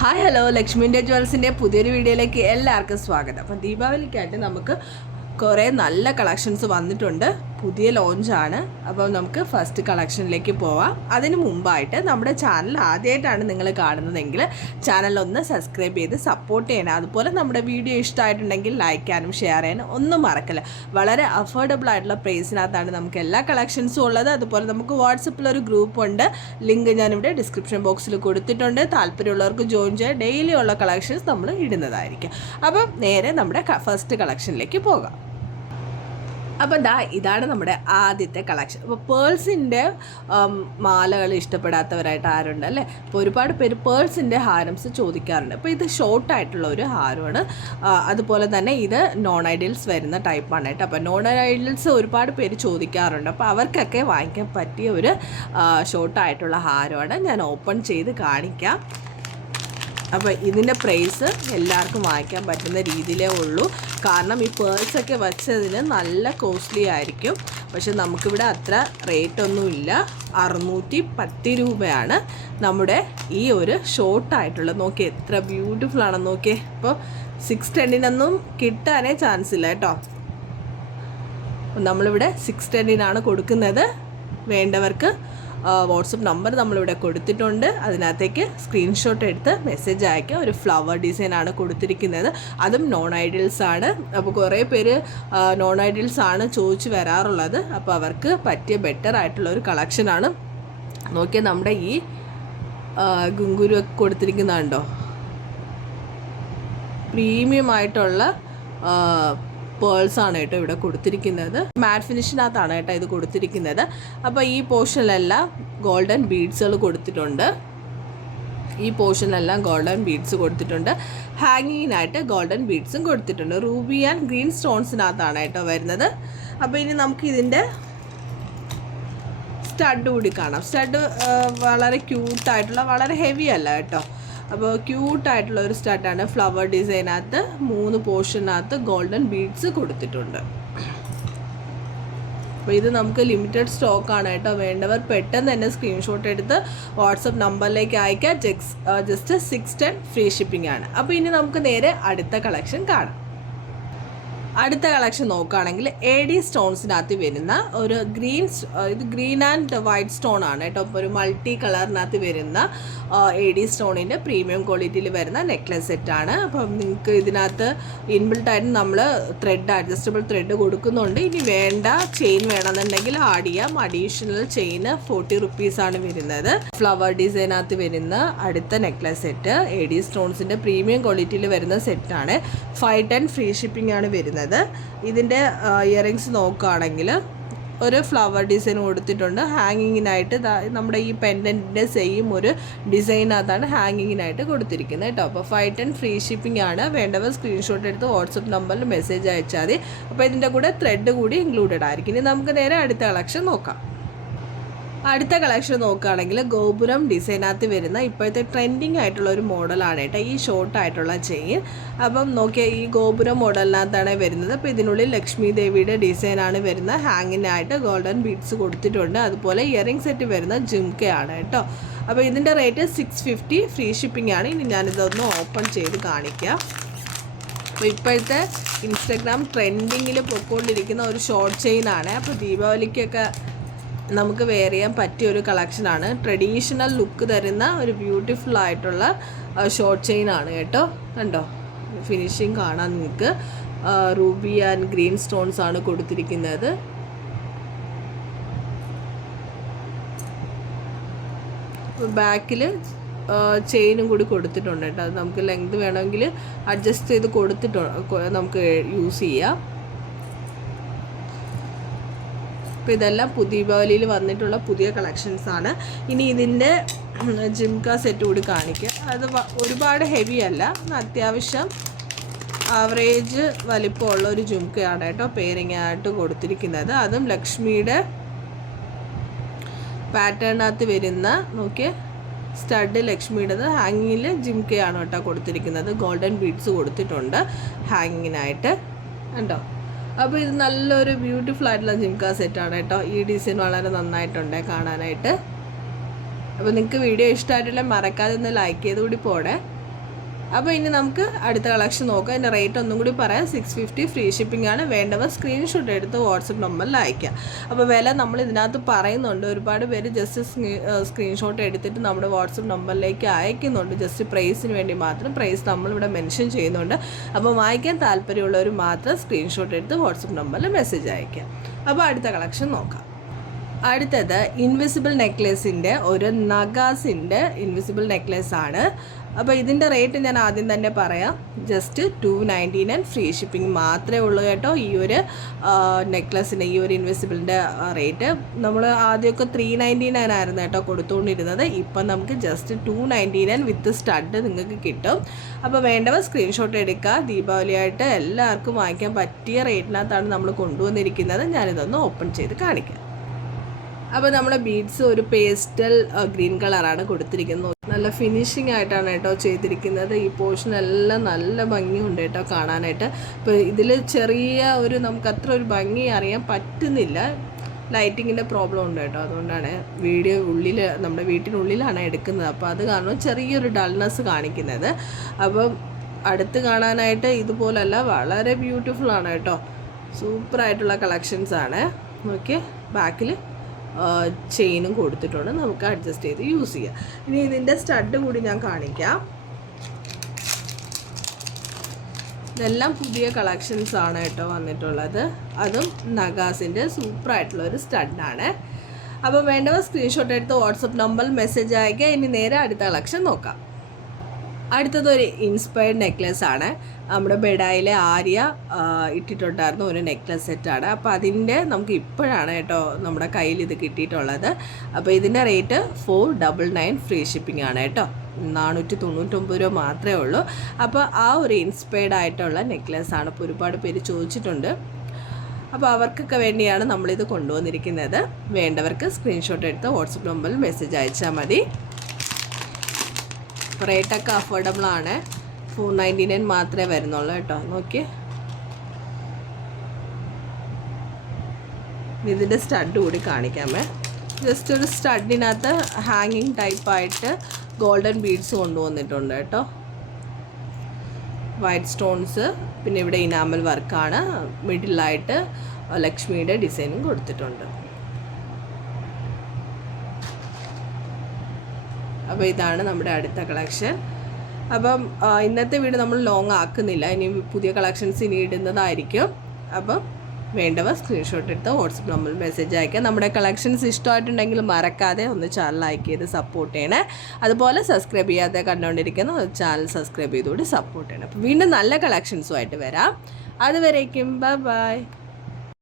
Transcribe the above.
Hi hello ലക്ഷ്മിൻ്റെ ജ്വൽസിൻ്റെ പുതിയൊരു വീഡിയോയിലേക്ക് എല്ലാവർക്കും സ്വാഗതം. അപ്പം ദീപാവലിക്കായിട്ട് നമുക്ക് കുറേ നല്ല കളക്ഷൻസ് വന്നിട്ടുണ്ട്. പുതിയ ലോഞ്ചാണ്. അപ്പോൾ നമുക്ക് ഫസ്റ്റ് കളക്ഷനിലേക്ക് പോവാം. അതിന് മുമ്പായിട്ട് നമ്മുടെ ചാനൽ ആദ്യമായിട്ടാണ് നിങ്ങൾ കാണുന്നതെങ്കിൽ ചാനലൊന്ന് സബ്സ്ക്രൈബ് ചെയ്ത് സപ്പോർട്ട് ചെയ്യണം. അതുപോലെ നമ്മുടെ വീഡിയോ ഇഷ്ടമായിട്ടുണ്ടെങ്കിൽ ലൈക്ക് ചെയ്യാനും ഷെയർ ചെയ്യാനും ഒന്നും മറക്കില്ല. വളരെ അഫോർഡബിൾ ആയിട്ടുള്ള പ്രൈസിനകത്താണ് നമുക്ക് എല്ലാ കളക്ഷൻസും ഉള്ളത്. അതുപോലെ നമുക്ക് വാട്സപ്പിലൊരു ഗ്രൂപ്പുണ്ട്. ലിങ്ക് ഞാനിവിടെ ഡിസ്ക്രിപ്ഷൻ ബോക്സിൽ കൊടുത്തിട്ടുണ്ട്. താല്പര്യമുള്ളവർക്ക് ജോയിൻ ചെയ്യാൻ ഡെയിലി ഉള്ള കളക്ഷൻസ് നമ്മൾ ഇടുന്നതായിരിക്കും. അപ്പം നേരെ നമ്മുടെ ഫസ്റ്റ് കളക്ഷനിലേക്ക് പോകാം. അപ്പോൾ ഇതാണ് നമ്മുടെ ആദ്യത്തെ കളക്ഷൻ. അപ്പോൾ പേൾസിൻ്റെ മാലകൾ ഇഷ്ടപ്പെടാത്തവരായിട്ട് ആരുണ്ട് അല്ലേ? അപ്പോൾ ഒരുപാട് പേര് പേൾസിൻ്റെ ഹാരംസ് ചോദിക്കാറുണ്ട്. അപ്പോൾ ഇത് ഷോർട്ടായിട്ടുള്ള ഒരു ഹാരമാണ്. അതുപോലെ തന്നെ ഇത് നോൺ ഐഡിയൽസ് വരുന്ന ടൈപ്പാണ് കേട്ടോ. അപ്പോൾ നോൺ ഐഡിയൽസ് ഒരുപാട് പേര് ചോദിക്കാറുണ്ട്. അപ്പോൾ അവർക്കൊക്കെ വാങ്ങിക്കാൻ പറ്റിയ ഒരു ഷോർട്ടായിട്ടുള്ള ഹാരമാണ്. ഞാൻ ഓപ്പൺ ചെയ്ത് കാണിക്കാം. അപ്പോൾ ഇതിൻ്റെ പ്രൈസ് എല്ലാവർക്കും വാങ്ങിക്കാൻ പറ്റുന്ന രീതിയിലേ ഉള്ളൂ. കാരണം ഈ പേഴ്സൊക്കെ വച്ചതിന് നല്ല കോസ്റ്റ്ലി ആയിരിക്കും. പക്ഷെ നമുക്കിവിടെ അത്ര റേറ്റൊന്നുമില്ല. 610 രൂപയാണ് നമ്മുടെ ഈ ഒരു ഷോർട്ടായിട്ടുള്ള. നോക്കിയേ എത്ര ബ്യൂട്ടിഫുൾ ആണെന്ന് നോക്കിയേ. ഇപ്പോൾ 610 കിട്ടാനേ ചാൻസ് ഇല്ല കേട്ടോ. നമ്മളിവിടെ 610 കൊടുക്കുന്നത്. വേണ്ടവർക്ക് വാട്സപ്പ് നമ്പർ നമ്മളിവിടെ കൊടുത്തിട്ടുണ്ട്. അതിനകത്തേക്ക് സ്ക്രീൻഷോട്ട് എടുത്ത് മെസ്സേജ് അയക്കുക. ഒരു ഫ്ലവർ ഡിസൈനാണ് കൊടുത്തിരിക്കുന്നത്. അതും നോൺ ഐഡിയൽസ് ആണ്. അപ്പോൾ കുറേ പേര് നോൺ ഐഡിയൽസ് ആണ് ചോദിച്ച് വരാറുള്ളത്. അപ്പോൾ അവർക്ക് പറ്റിയ ബെറ്റർ ആയിട്ടുള്ള ഒരു കളക്ഷനാണ്. നോക്കിയാൽ നമ്മുടെ ഈ ഗുങ്കുരു ഒക്കെ കൊടുത്തിരിക്കുന്നതുണ്ടോ, പ്രീമിയം ആയിട്ടുള്ള പേൾസാണ് കേട്ടോ ഇവിടെ കൊടുത്തിരിക്കുന്നത്. മാറ്റ് ഫിനിഷിനകത്താണ് കേട്ടോ ഇത് കൊടുത്തിരിക്കുന്നത്. അപ്പോൾ ഈ പോർഷനിലെല്ലാം ഗോൾഡൻ ബീഡ്സുകൾ കൊടുത്തിട്ടുണ്ട്. ഈ പോർഷനിലെല്ലാം ഗോൾഡൻ ബീഡ്സ് കൊടുത്തിട്ടുണ്ട്. ഹാങ്ങിങ്ങിനായിട്ട് ഗോൾഡൻ ബീഡ്സും കൊടുത്തിട്ടുണ്ട്. റൂബി ആൻഡ് ഗ്രീൻ സ്റ്റോൺസിനകത്താണ് കേട്ടോ വരുന്നത്. അപ്പോൾ ഇനി നമുക്ക് ഇതിൻ്റെ സ്റ്റഡ് കൂടി കാണാം. സ്റ്റഡ് വളരെ ക്യൂട്ടായിട്ടുള്ള, വളരെ ഹെവി അല്ല കേട്ടോ. അപ്പോൾ ക്യൂട്ടായിട്ടുള്ള ഒരു സ്റ്റഡാണ്. ഫ്ലവർ ഡിസൈനകത്ത് 3 പോർഷനകത്ത് ഗോൾഡൻ ബീഡ്സ് കൊടുത്തിട്ടുണ്ട്. അപ്പോൾ ഇത് നമുക്ക് ലിമിറ്റഡ് സ്റ്റോക്കാണ് കേട്ടോ. വേണ്ടവർ പെട്ടെന്ന് തന്നെ സ്ക്രീൻഷോട്ട് എടുത്ത് വാട്സപ്പ് നമ്പറിലേക്ക് അയക്കുക. ജസ്റ്റ് 610 ഫ്രീ ഷിപ്പിംഗ് ആണ്. അപ്പോൾ ഇനി നമുക്ക് നേരെ അടുത്ത കളക്ഷൻ കാണാം. അടുത്ത കളക്ഷൻ നോക്കുകയാണെങ്കിൽ AD സ്റ്റോൺസിനകത്ത് വരുന്ന ഒരു ഇത് ഗ്രീൻ ആൻഡ് വൈറ്റ് സ്റ്റോൺ ആണ് കേട്ടോ. ഇപ്പോൾ ഒരു മൾട്ടി കളറിനകത്ത് വരുന്ന AD സ്റ്റോണിൻ്റെ പ്രീമിയം ക്വാളിറ്റിയിൽ വരുന്ന നെക്ലസ് സെറ്റാണ്. അപ്പം നിങ്ങൾക്ക് ഇതിനകത്ത് ഇൻബിൽട്ടായിട്ട് നമ്മൾ അഡ്ജസ്റ്റബിൾ ത്രെഡ് കൊടുക്കുന്നുണ്ട്. ഇനി വേണ്ട ചെയിൻ വേണമെന്നുണ്ടെങ്കിൽ ആഡ് ചെയ്യാം. അഡീഷണൽ ചെയിന് 40 റുപ്പീസാണ് വരുന്നത്. ഫ്ലവർ ഡിസൈനകത്ത് വരുന്ന അടുത്ത നെക്ലസ് സെറ്റ് AD സ്റ്റോൺസിൻ്റെ പ്രീമിയം ക്വാളിറ്റിയിൽ വരുന്ന സെറ്റാണ്. 510 ഫ്രീ ഷിപ്പിംഗ് ആണ് വരുന്നത്. ഇതിൻ്റെ ഇയറിങ്സ് നോക്കുകയാണെങ്കിൽ ഒരു ഫ്ലവർ ഡിസൈൻ കൊടുത്തിട്ടുണ്ട്. ഹാങ്ങിങ്ങിനായിട്ട് നമ്മുടെ ഈ പെൻഡൻറ്റിൻ്റെ സെയിം ഒരു ഡിസൈനകത്താണ് ഹാങ്ങിങ്ങിനായിട്ട് കൊടുത്തിരിക്കുന്നത് കേട്ടോ. അപ്പോൾ 510 ഫ്രീ ഷിപ്പിംഗ് ആണ്. വേണ്ടവർ സ്ക്രീൻഷോട്ട് എടുത്ത് വാട്സപ്പ് നമ്പറിൽ മെസ്സേജ് അയച്ചാൽ മതി. അപ്പോൾ ഇതിൻ്റെ കൂടെ ത്രെഡ് കൂടി ഇൻക്ലൂഡഡ് ആയിരിക്കും. ഇനി നമുക്ക് നേരെ അടുത്ത കളക്ഷൻ നോക്കാം. അടുത്ത കളക്ഷൻ നോക്കുകയാണെങ്കിൽ ഗോപുരം ഡിസൈനകത്ത് വരുന്ന ഇപ്പോഴത്തെ ട്രെൻഡിങ് ആയിട്ടുള്ള ഒരു മോഡലാണ് കേട്ടോ ഈ ഷോർട്ടായിട്ടുള്ള ചെയിൻ. അപ്പം നോക്കിയാൽ ഈ ഗോപുരം മോഡലിനകത്താണ് വരുന്നത്. അപ്പോൾ ഇതിനുള്ളിൽ ലക്ഷ്മി ദേവിയുടെ ഡിസൈനാണ് വരുന്നത്. ഹാങ്ങിനായിട്ട് ഗോൾഡൻ ബീഡ്സ് കൊടുത്തിട്ടുണ്ട്. അതുപോലെ ഇയറിംഗ് സെറ്റ് വരുന്ന ജിംക്കയാണ് കേട്ടോ. അപ്പോൾ ഇതിൻ്റെ റേറ്റ് 650 ഫ്രീ ഷിപ്പിംഗ് ആണ്. ഇനി ഞാനിതൊന്ന് ഓപ്പൺ ചെയ്ത് കാണിക്കാം. അപ്പോൾ ഇപ്പോഴത്തെ ഇൻസ്റ്റഗ്രാം ട്രെൻഡിങ്ങിൽ പൊയ്ക്കൊണ്ടിരിക്കുന്ന ഒരു ഷോർട്ട് ചെയിനാണ്. അപ്പോൾ ദീപാവലിക്കൊക്കെ നമുക്ക് വെയർ ചെയ്യാൻ പറ്റിയ ഒരു കളക്ഷനാണ്. ട്രഡീഷണൽ ലുക്ക് തരുന്ന ഒരു ബ്യൂട്ടിഫുൾ ആയിട്ടുള്ള ഷോർട്ട് ചെയിനാണ് കേട്ടോ. കണ്ടോ ഫിനിഷിങ് കാണാൻ നിങ്ങൾക്ക്. റൂബി ആൻഡ് ഗ്രീൻ സ്റ്റോൺസ് ആണ് കൊടുത്തിരിക്കുന്നത്. ബാക്കിൽ ചെയിനും കൂടി കൊടുത്തിട്ടുണ്ട് കേട്ടോ. അത് നമുക്ക് ലെങ്ത് വേണമെങ്കിൽ അഡ്ജസ്റ്റ് ചെയ്ത് കൊടുത്തിട്ടുണ്ട്, നമുക്ക് യൂസ് ചെയ്യാം. അപ്പോൾ ഇതെല്ലാം ദീപാവലിയിൽ വന്നിട്ടുള്ള പുതിയ കളക്ഷൻസാണ്. ഇനി ഇതിൻ്റെ ജിംക സെറ്റ് കൂടി കാണിക്കുക. അത് ഒരുപാട് ഹെവി അല്ല, അത്യാവശ്യം ആവറേജ് വലിപ്പമുള്ള ഒരു ജുംക്കയാണ് കേട്ടോ പെയറിംഗ് ആയിട്ട് കൊടുത്തിരിക്കുന്നത്. അതും ലക്ഷ്മിയുടെ പാറ്റേണിനകത്ത് വരുന്ന നോക്കിയേ സ്റ്റഡ് ലക്ഷ്മിയുടേത്. ഹാങ്ങിങ്ങിൽ ജിംക്കയാണ് കേട്ടോ കൊടുത്തിരിക്കുന്നത്. ഗോൾഡൻ ബീഡ്സ് കൊടുത്തിട്ടുണ്ട് ഹാങ്ങിങ്ങിനായിട്ട് കണ്ടോ. അപ്പോൾ ഇത് നല്ലൊരു ബ്യൂട്ടിഫുൾ ആയിട്ടുള്ള ജിംക സെറ്റാണ് കേട്ടോ. ഈ ഡിസൈൻ വളരെ നന്നായിട്ടുണ്ട് കാണാനായിട്ട്. അപ്പോൾ നിങ്ങൾക്ക് വീഡിയോ ഇഷ്ടമായിട്ടുള്ള മറക്കാതെ ഒന്ന് ലൈക്ക് ചെയ്ത് കൂടി പോണേ. അപ്പോൾ ഇനി നമുക്ക് അടുത്ത കളക്ഷൻ നോക്കാം. അതിൻ്റെ റേറ്റ് ഒന്നും കൂടി പറയാം. 650 ഫ്രീ ഷിപ്പിംഗ് ആണ്. വേണ്ടവർ സ്ക്രീൻഷോട്ട് എടുത്ത് വാട്സപ്പ് നമ്പറിൽ അയക്കുക. അപ്പോൾ വില നമ്മൾ ഇതിനകത്ത് പറയുന്നുണ്ട്. ഒരുപാട് പേര് ജസ്റ്റ് സ്ക്രീൻഷോട്ട് എടുത്തിട്ട് നമ്മുടെ വാട്സപ്പ് നമ്പറിലേക്ക് അയക്കുന്നുണ്ട്. ജസ്റ്റ് പ്രൈസിന് വേണ്ടി മാത്രം. പ്രൈസ് നമ്മളിവിടെ മെൻഷൻ ചെയ്യുന്നുണ്ട്. അപ്പോൾ വാങ്ങിക്കാൻ താല്പര്യമുള്ളവർ മാത്രം സ്ക്രീൻഷോട്ട് എടുത്ത് വാട്സപ്പ് നമ്പറിൽ മെസ്സേജ് അയക്കുക. അപ്പോൾ അടുത്ത കളക്ഷൻ നോക്കാം. അടുത്തത് ഇൻവിസിബിൾ നെക്ലേസിൻ്റെ ഒരു നഗാസിൻ്റെ ഇൻവിസിബിൾ നെക്ലേസ് ആണ്. അപ്പോൾ ഇതിൻ്റെ റേറ്റ് ഞാൻ ആദ്യം തന്നെ പറയാം. ജസ്റ്റ് 299 ഫ്രീ ഷിപ്പിംഗ് മാത്രമേ ഉള്ളൂ കേട്ടോ. ഈ ഒരു നെക്ലസിന്, ഈ ഒരു ഇൻവിസിബിളിൻ്റെ റേറ്റ് നമ്മൾ ആദ്യമൊക്കെ 399 ആയിരുന്നു കേട്ടോ കൊടുത്തുകൊണ്ടിരുന്നത്. ഇപ്പം നമുക്ക് ജസ്റ്റ് 299 വിത്ത് സ്റ്റഡ് നിങ്ങൾക്ക് കിട്ടും. അപ്പോൾ വേണ്ടവർ സ്ക്രീൻഷോട്ട് എടുക്കുക. ദീപാവലിയായിട്ട് എല്ലാവർക്കും വാങ്ങിക്കാൻ പറ്റിയ റേറ്റിനകത്താണ് നമ്മൾ കൊണ്ടുവന്നിരിക്കുന്നത്. ഞാനിതൊന്ന് ഓപ്പൺ ചെയ്ത് കാണിക്കാം. അപ്പോൾ നമ്മുടെ ബീഡ്സ് ഒരു പേസ്റ്റൽ ഗ്രീൻ കളറാണ് കൊടുത്തിരിക്കുന്നത്. നല്ല ഫിനിഷിംഗ് ആയിട്ടാണ് കേട്ടോ ചെയ്തിരിക്കുന്നത്. ഈ പോർഷനെല്ലാം നല്ല ഭംഗിയുണ്ട് കേട്ടോ കാണാനായിട്ട്. ഇപ്പോൾ ഇതിൽ ചെറിയ ഒരു നമുക്ക് അത്ര ഒരു ഭംഗി അറിയാൻ പറ്റുന്നില്ല. ലൈറ്റിങ്ങിൻ്റെ പ്രോബ്ലം ഉണ്ട് കേട്ടോ. അതുകൊണ്ടാണ് വീഡിയോ നമ്മുടെ വീട്ടിനുള്ളിലാണ് എടുക്കുന്നത്. അപ്പോൾ അത് കാരണം ചെറിയൊരു ഡൾനെസ് കാണിക്കുന്നത്. അപ്പം അടുത്ത് കാണാനായിട്ട് ഇതുപോലല്ല, വളരെ ബ്യൂട്ടിഫുൾ ആണ് കേട്ടോ. സൂപ്പറായിട്ടുള്ള കളക്ഷൻസാണ്. ഓക്കെ, ബാക്കിൽ ചെയിനും കൊടുത്തിട്ടുണ്ട്. നമുക്ക് അഡ്ജസ്റ്റ് ചെയ്ത് യൂസ് ചെയ്യാം. ഇനി ഇതിൻ്റെ സ്റ്റഡ് കൂടി ഞാൻ കാണിക്കാം. ഇതെല്ലാം പുതിയ കളക്ഷൻസ് ആണ് കേട്ടോ വന്നിട്ടുള്ളത്. അതും നഗാസിൻ്റെ സൂപ്പറായിട്ടുള്ളൊരു സ്റ്റഡാണ്. അപ്പോൾ വേണ്ടവർ സ്ക്രീൻഷോട്ട് എടുത്ത് വാട്സപ്പ് നമ്പറിൽ മെസ്സേജ് അയക്കുക. ഇനി നേരെ അടുത്ത കളക്ഷൻ നോക്കാം. അടുത്തതൊരു ഇൻസ്പയർഡ് നെക്ലെസ് ആണ്. നമ്മുടെ ബെഡായിലെ ആര്യ ഇട്ടിട്ടുണ്ടായിരുന്ന ഒരു നെക്ലെസ് സെറ്റാണ്. അപ്പോൾ അതിൻ്റെ നമുക്ക് ഇപ്പോഴാണ് കേട്ടോ നമ്മുടെ കയ്യിൽ ഇത് കിട്ടിയിട്ടുള്ളത്. അപ്പോൾ ഇതിൻ്റെ റേറ്റ് 499 ഫ്രീ ഷിപ്പിംഗ് ആണ് കേട്ടോ. 499 രൂപ മാത്രമേ ഉള്ളൂ. അപ്പോൾ ആ ഒരു ഇൻസ്പയർഡ് ആയിട്ടുള്ള നെക്ലെസ് ആണ്. ഇപ്പോൾ ഒരുപാട് പേര് ചോദിച്ചിട്ടുണ്ട്. അപ്പോൾ അവർക്കൊക്കെ വേണ്ടിയാണ് നമ്മളിത് കൊണ്ടുവന്നിരിക്കുന്നത്. വേണ്ടവർക്ക് സ്ക്രീൻഷോട്ട് എടുത്ത് വാട്സപ്പ് നമ്പറിൽ മെസ്സേജ് അയച്ചാൽ മതി. റേറ്റൊക്കെ അഫോർഡബിൾ ആണ്. 499 മാത്രമേ വരുന്നുള്ളൂ കേട്ടോ. നോക്കിയേ, ഇതിൻ്റെ സ്റ്റഡ് കൂടി കാണിക്കാമേ. ജസ്റ്റ് ഒരു സ്റ്റഡിനകത്ത് ഹാങ്ങിങ് ടൈപ്പായിട്ട് ഗോൾഡൻ ബീഡ്സ് കൊണ്ടുവന്നിട്ടുണ്ട് കേട്ടോ. വൈറ്റ് സ്റ്റോൺസ്, പിന്നെ ഇവിടെ ഇനാമൽ വർക്കാണ്. മിഡിലായിട്ട് ലക്ഷ്മിയുടെ ഡിസൈനും കൊടുത്തിട്ടുണ്ട്. അപ്പോൾ ഇതാണ് നമ്മുടെ അടുത്ത കളക്ഷൻ. അപ്പം ഇന്നത്തെ വീഡിയോ നമ്മൾ ലോങ് ആക്കുന്നില്ല. ഇനി പുതിയ കളക്ഷൻസ് ഇനി ഇടുന്നതായിരിക്കും. അപ്പം വേണ്ടവർ സ്ക്രീൻഷോട്ട് എടുത്ത് വാട്സപ്പ് നമ്പറിൽ മെസ്സേജ് അയക്കുക. നമ്മുടെ കളക്ഷൻസ് ഇഷ്ടമായിട്ടുണ്ടെങ്കിൽ മറക്കാതെ ഒന്ന് ചാനൽ ലൈക്ക് ചെയ്ത് സപ്പോർട്ട് ചെയ്യണേ. അതുപോലെ സബ്സ്ക്രൈബ് ചെയ്യാതെ കണ്ടുകൊണ്ടിരിക്കുന്ന ചാനൽ സബ്സ്ക്രൈബ് ചെയ്തുകൂടി സപ്പോർട്ട് ചെയ്യണം. അപ്പോൾ വീണ്ടും നല്ല കളക്ഷൻസുമായിട്ട് വരാം. അതുവരേക്കും ബൈ ബൈ.